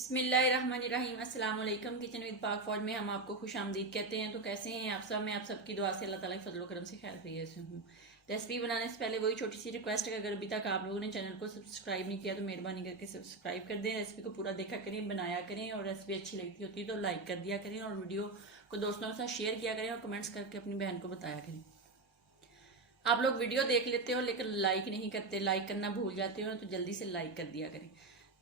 बिस्मिल्लाहिर्रहमानिर्रहीम। अस्सलाम वालेकुम। किचन विद पाक फौज में हम आपको खुश आमदीद कहते हैं। तो कैसे हैं आप सब? मैं आप सबकी दुआ से अल्लाह ताला के फजल करम से खैर खैरियत से हूँ। रेसिपी बनाने से पहले वही छोटी सी रिक्वेस्ट है कि अगर अभी तक आप लोगों ने चैनल को सब्सक्राइब नहीं किया तो मेहरबानी करके सब्सक्राइब कर दें। रेसिपी को पूरा देखा करें, बनाया करें, और रेसिपी अच्छी लगती होती है तो लाइक कर दिया करें, और वीडियो को दोस्तों के साथ शेयर किया करें, और कमेंट्स करके अपनी बहन को बताया करें। आप लोग वीडियो देख लेते हो लेकिन लाइक नहीं करते, लाइक करना भूल जाते हो, तो जल्दी से लाइक कर दिया करें।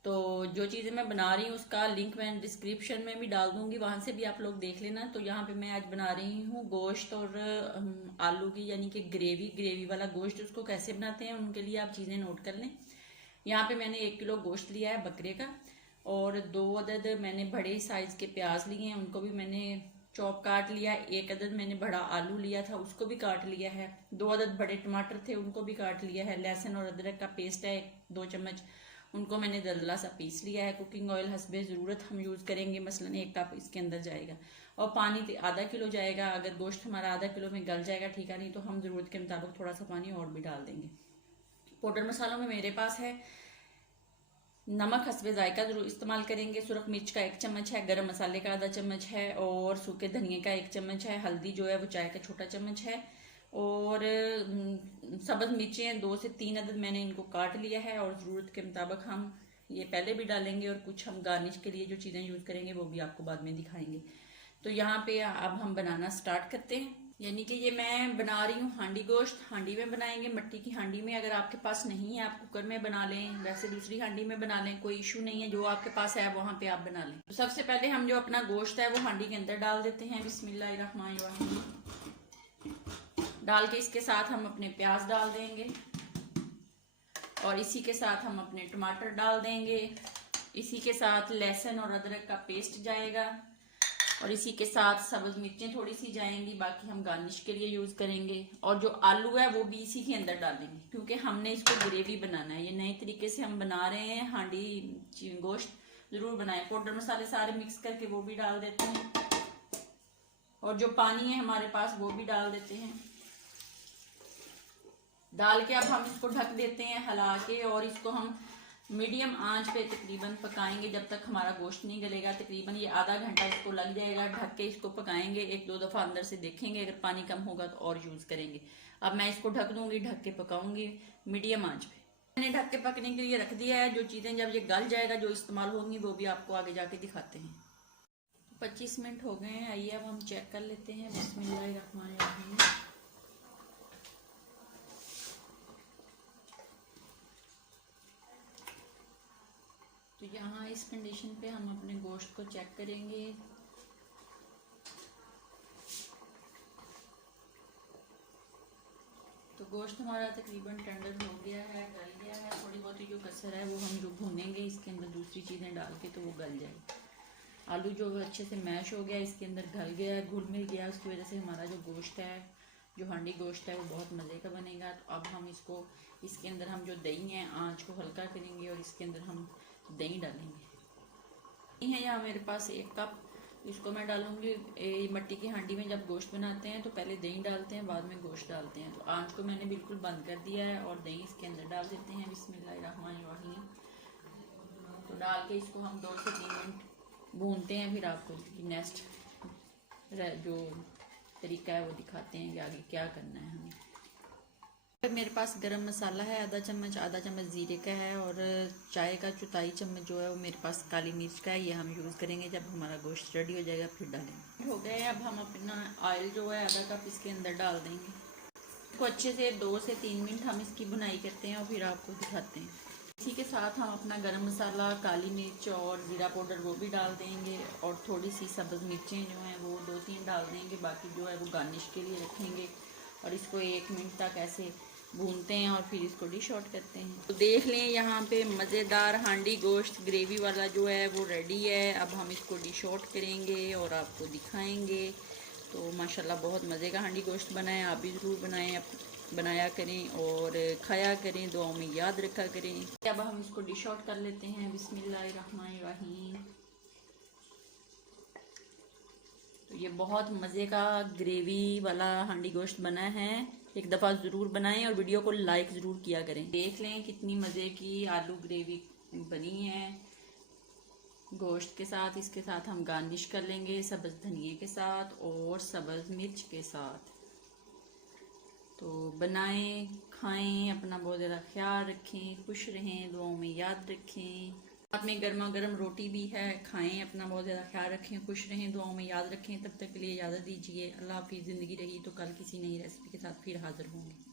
तो जो चीज़ें मैं बना रही हूँ उसका लिंक मैं डिस्क्रिप्शन में भी डाल दूंगी, वहां से भी आप लोग देख लेना। तो यहाँ पे मैं आज बना रही हूँ गोश्त और आलू की, यानी कि ग्रेवी वाला गोश्त। उसको कैसे बनाते हैं उनके लिए आप चीज़ें नोट कर लें। यहाँ पे मैंने 1 किलो गोश्त लिया है बकरे का, और 2 अदद मैंने बड़े साइज के प्याज लिए हैं, उनको भी मैंने चॉप काट लिया। 1 अदद मैंने बड़ा आलू लिया था, उसको भी काट लिया है। 2 अदद बड़े टमाटर थे, उनको भी काट लिया है। लहसुन और अदरक का पेस्ट है 2 चम्मच, उनको मैंने दरदरा सा पीस लिया है। कुकिंग ऑयल हस्बे ज़रूरत हम यूज़ करेंगे, मसलन 1 कप इसके अंदर जाएगा। और पानी आधा किलो जाएगा। अगर गोश्त हमारा आधा किलो में गल जाएगा ठीक है, नहीं तो हम ज़रूरत के मुताबिक थोड़ा सा पानी और भी डाल देंगे। पाउडर मसालों में मेरे पास है नमक हस्बे जायका जरूर इस्तेमाल करेंगे। सुरख मिर्च का 1 चम्मच है, गरम मसाले का आधा चम्मच है, और सूखे धनिए का 1 चम्मच है। हल्दी जो है वो चाय का छोटा चम्मच है, और सब्ज मिर्चें 2 से 3 अदद मैंने इनको काट लिया है। और ज़रूरत के मुताबिक हम ये पहले भी डालेंगे, और कुछ हम गार्निश के लिए जो चीज़ें यूज़ करेंगे वो भी आपको बाद में दिखाएंगे। तो यहाँ पे अब हम बनाना स्टार्ट करते हैं। यानी कि ये मैं बना रही हूँ हांडी गोश्त। हांडी में बनाएंगे, मिट्टी की हांडी में। अगर आपके पास नहीं है आप कुकर में बना लें, वैसे दूसरी हांडी में बना लें, कोई इशू नहीं है। जो आपके पास है वहां पे आप बना लें। तो सबसे पहले हम जो अपना गोश्त है वो हांडी के अंदर डाल देते हैं। बिस्मिल्लाहिर्रहमानिर्रहीम। डाल के इसके साथ हम अपने प्याज डाल देंगे, और इसी के साथ हम अपने टमाटर डाल देंगे। इसी के साथ लहसुन और अदरक का पेस्ट जाएगा, और इसी के साथ सब्ज मिर्चें थोड़ी सी जाएंगी, बाकी हम गार्निश के लिए यूज करेंगे। और जो आलू है वो भी इसी के अंदर डालेंगे, क्योंकि हमने इसको ग्रेवी बनाना है। ये नए तरीके से हम बना रहे हैं हांडी गोश्त, जरूर बनाएं। पाउडर मसाले सारे मिक्स करके वो भी डाल देते हैं, और जो पानी है हमारे पास वो भी डाल देते हैं। डाल के अब हम इसको ढक देते हैं हिला के, और इसको हम मीडियम आंच पे तकरीबन पकाएंगे जब तक हमारा गोश्त नहीं गलेगा। तकरीबन ये आधा घंटा इसको लग जाएगा। ढक के इसको पकाएंगे, 1-2 दफा अंदर से देखेंगे, अगर पानी कम होगा तो और यूज करेंगे। अब मैं इसको ढक दूंगी, ढक के पकाऊंगी मीडियम आंच पे। मैंने ढक के पकने के लिए रख दिया है। जो चीजें जब ये गल जाएगा जो इस्तेमाल होंगी वो भी आपको आगे जाके दिखाते हैं। 25 मिनट हो गए हैं, आइए अब हम चेक कर लेते हैं। बिस्मिल्लाहिर्रहमानिर्रहीम। तो यहाँ इस कंडीशन पे हम अपने गोश्त को चेक करेंगे। तो गोश्त हमारा तकरीबन टेंडर हो गया है, गल गया है। थोड़ी बहुत जो कसर है वो हम जो भूनेंगे इसके अंदर दूसरी चीज़ें डाल के, तो वो गल जाएगी। आलू जो अच्छे से मैश हो गया, इसके अंदर गल गया, घुल मिल गया, उसकी वजह से हमारा जो गोश्त है, जो हांडी गोश्त है, वो बहुत मज़े का बनेगा। तो अब हम इसको, इसके अंदर हम जो दही है आंच को हल्का करेंगे, और इसके अंदर हम दही डालेंगे। है यहाँ मेरे पास 1 कप, इसको मैं डालूंगी। मिट्टी की हांडी में जब गोश्त बनाते हैं तो पहले दही डालते हैं, बाद में गोश्त डालते हैं। तो आंच को मैंने बिल्कुल बंद कर दिया है, और दही इसके अंदर डाल देते हैं। बिस्मिल्लाहिर्रहमानिर्रहीम। तो डाल के इसको हम 2 से 3 मिनट भूनते हैं, फिर आपको नेक्स्ट जो तरीका है वो दिखाते हैं कि आगे क्या करना है हमें। मेरे पास गरम मसाला है आधा चम्मच जीरे का है, और चाय का 1/4 चम्मच जो है वो मेरे पास काली मिर्च का है। ये हम यूज़ करेंगे जब हमारा गोश्त रेडी हो जाएगा, फिर डालेंगे। हो गए, अब हम अपना ऑयल जो है आधा कप इसके अंदर डाल देंगे। इसको अच्छे से 2 से 3 मिनट हम इसकी भुनाई करते हैं, और फिर आपको दिखाते हैं। इसी के साथ हम अपना गरम मसाला, काली मिर्च और ज़ीरा पाउडर वो भी डाल देंगे, और थोड़ी सी सब्ज़ मिर्चें जो हैं वो 2-3 डाल देंगे। बाकी जो है वो गार्निश के लिए रखेंगे, और इसको 1 मिनट तक ऐसे भूनते हैं, और फिर इसको डिश आउट करते हैं। तो देख लें यहाँ पे मज़ेदार हांडी गोश्त ग्रेवी वाला जो है वो रेडी है। अब हम इसको डिश आउट करेंगे और आपको दिखाएंगे। तो माशाल्लाह बहुत मज़े का हांडी गोश्त बना है। आप भी ज़रूर बनाया करें और खाया करें, दुआओं में याद रखा करें। अब हम इसको डिश आउट कर लेते हैं। बिस्मिल्लाहिर्रहमानिर्रहीम। तो ये बहुत मज़े का ग्रेवी वाला हांडी गोश्त बना है। एक दफ़ा ज़रूर बनाएं, और वीडियो को लाइक ज़रूर किया करें। देख लें कितनी मज़े की आलू ग्रेवी बनी है। गोश्त के साथ। इसके साथ हम गार्निश कर लेंगे सब्ज़ धनिए के साथ और सब्ज़ मिर्च के साथ। तो बनाएं, खाएं, अपना बहुत ज़्यादा ख्याल रखें, खुश रहें, दुआओं में याद रखें। साथ में गर्मा गर्म रोटी भी है, खाएं, अपना बहुत ज़्यादा ख्याल रखें, खुश रहें, दुआओं में याद रखें। तब तक के लिए इजाज़त दीजिए। अल्लाह हाफिज़। ज़िंदगी रही तो कल किसी नई रेसिपी के साथ फिर हाज़िर होंगे।